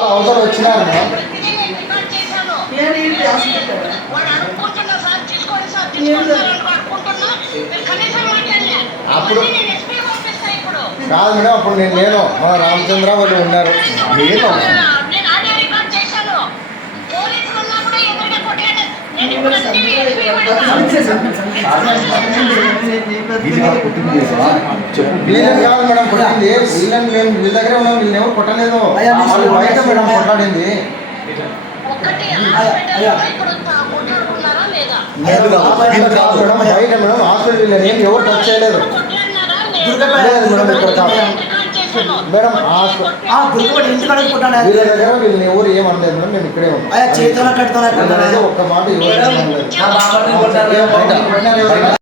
వాళ్ళు అవసరం వచ్చినారు మేడం. అప్పుడు కాదు మేడం, అప్పుడు నేను లేను, మా రామచంద్ర వాళ్ళు ఉన్నారు. నేను వీళ్ళని కాదు మేడం కొట్టింది, వీళ్ళని నేను వీళ్ళ దగ్గరే ఉన్నాను, వీళ్ళని ఎవరు కొట్టలేదు. వాళ్ళు బయట మేడం కొట్లాడింది. బయట మేడం హాస్పిటల్ వీళ్ళని ఏం ఎవరు టచ్ చేయలేదు మేడం. ఇక్కడ మేడం వీళ్ళ దగ్గర వీళ్ళని ఎవరు ఏమనలేదు మేడం. మేము ఇక్కడే ఉన్నాం. ఒక్క మాట ఎవరు